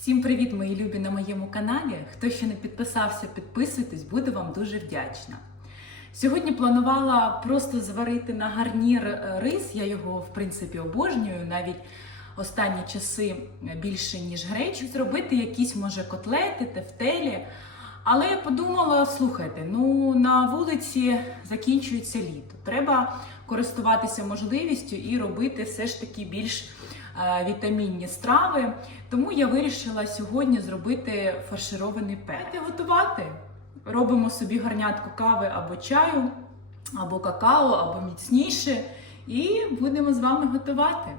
Всім привіт, мої любі на моєму каналі. Хто ще не підписався, підписуйтесь, буду вам дуже вдячна. Сьогодні планувала просто зварити на гарнір е, рис. Я його, в принципі, обожнюю навіть останні часи більше, ніж гречу. Зробити якісь, може, котлети, тефтелі. Але я подумала: слухайте, ну на вулиці закінчується літо. Треба користуватися можливістю і робити все ж таки більш вітамінні страви. Тому я вирішила сьогодні зробити фарширований. Давайте готувати. Робимо собі гарнятку кави або чаю, або какао, або міцніше. І будемо з вами готувати.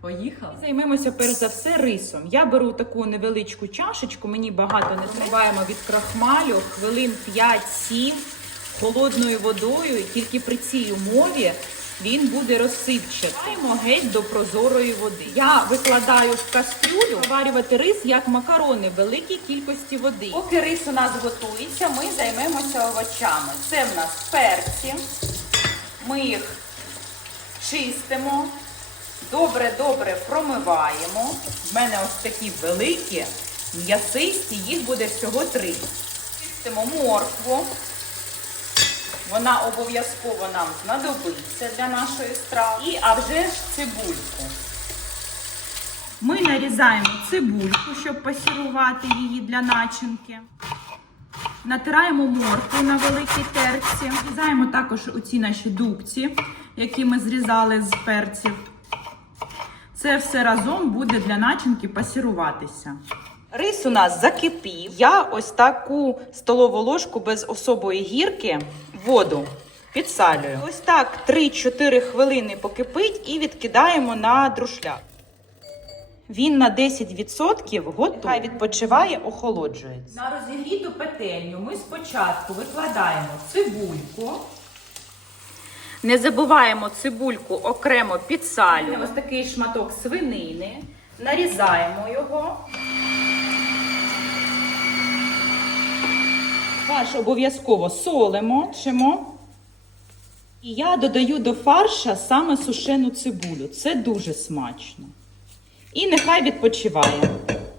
Поїхали! Займемося перш за все рисом. Я беру таку невеличку чашечку, мені багато не змиваємо від крахмалю, хвилин 5-7 холодною водою. Тільки при цій умові він буде розсипчатий. Маємо геть до прозорої води. Я викладаю в кастрюлю заварювати рис як макарони великій кількості води. Поки рис у нас готується, ми займемося овочами. Це в нас перці. Ми їх чистимо. Добре-добре промиваємо. В мене ось такі великі, м'ясисті, їх буде всього три. Чистимо моркву. Вона обов'язково нам знадобиться для нашої страви. І а вже ж цибульку. Ми нарізаємо цибульку, щоб пасірувати її для начинки. Натираємо моркву на великій терці. Нарізаємо також оці наші дубці, які ми зрізали з перців. Це все разом буде для начинки пасіруватися. Рис у нас закипів. Я ось таку столову ложку без особої гірки воду підсалюю. Ось так 3-4 хвилини покипить і відкидаємо на друшляк. Він на 10% готовий. Хай відпочиває, охолоджується. На розігріту петельню ми спочатку викладаємо цибульку. Не забуваємо цибульку окремо підсалюємо. Ось такий шматок свинини. Нарізаємо його. Фарш обов'язково солимо, чимо. І я додаю до фарша саме сушену цибулю. Це дуже смачно. І нехай відпочиває.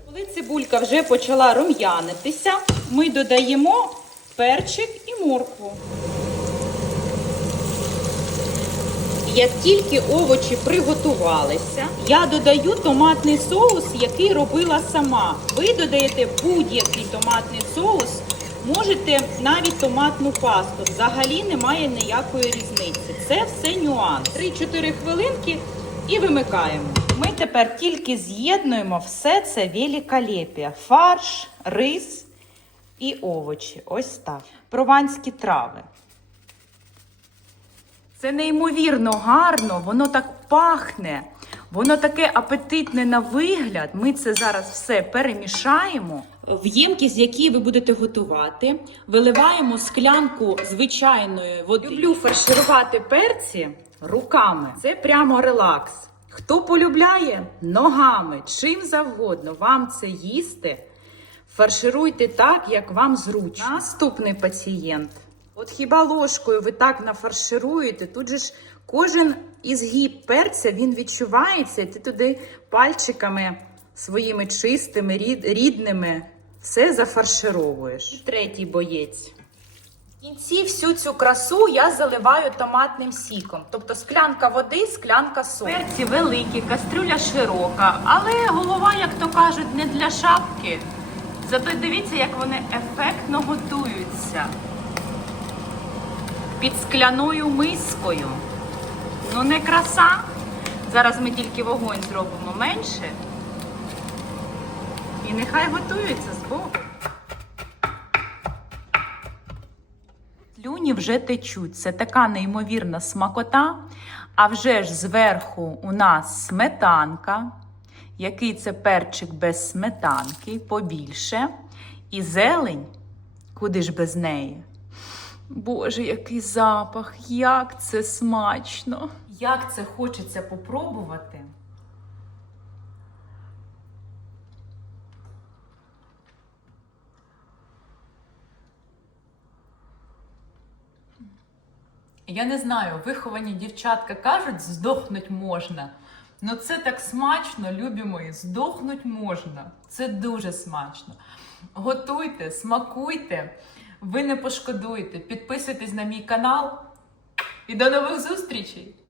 Коли цибулька вже почала рум'янитися, ми додаємо перчик і моркву. Як тільки овочі приготувалися, я додаю томатний соус, який робила сама. Ви додаєте будь-який томатний соус, можете навіть томатну пасту. Взагалі немає ніякої різниці. Це все нюанс. 3-4 хвилинки і вимикаємо. Ми тепер тільки з'єднуємо все це великолепія. Фарш, рис і овочі. Ось так. Прованські трави. Це неймовірно гарно, воно так пахне, воно таке апетитне на вигляд. Ми це зараз все перемішаємо. В ємкість, якій ви будете готувати, виливаємо склянку звичайної води. Люблю фарширувати перці руками. Це прямо релакс. Хто полюбляє ногами, чим завгодно вам це їсти. Фаршируйте так, як вам зручно. Наступний пацієнт. От хіба ложкою ви так нафаршируєте? Тут же ж кожен ізгіб перця він відчувається, і ти туди пальчиками своїми чистими, рідними все зафаршировуєш. І третій боєць. В кінці всю цю красу я заливаю томатним сіком. Тобто склянка води, склянка солі. Перці великі, кастрюля широка, але голова, як то кажуть, не для шапки. Зато дивіться, як вони ефектно готуються під скляною мискою. Ну, не краса. Зараз ми тільки вогонь зробимо менше. І нехай готується з Богом. Слюні вже течуть. Це така неймовірна смакота. А вже ж зверху у нас сметанка. Який це перчик без сметанки, побільше. І зелень, куди ж без неї. Боже, який запах, як це смачно! Як це хочеться попробувати. Я не знаю, виховані дівчатка кажуть, здохнуть можна. Ну це так смачно, любі мої, здохнуть можна. Це дуже смачно. Готуйте, смакуйте, ви не пошкодуєте. Підписуйтесь на мій канал і до нових зустрічей!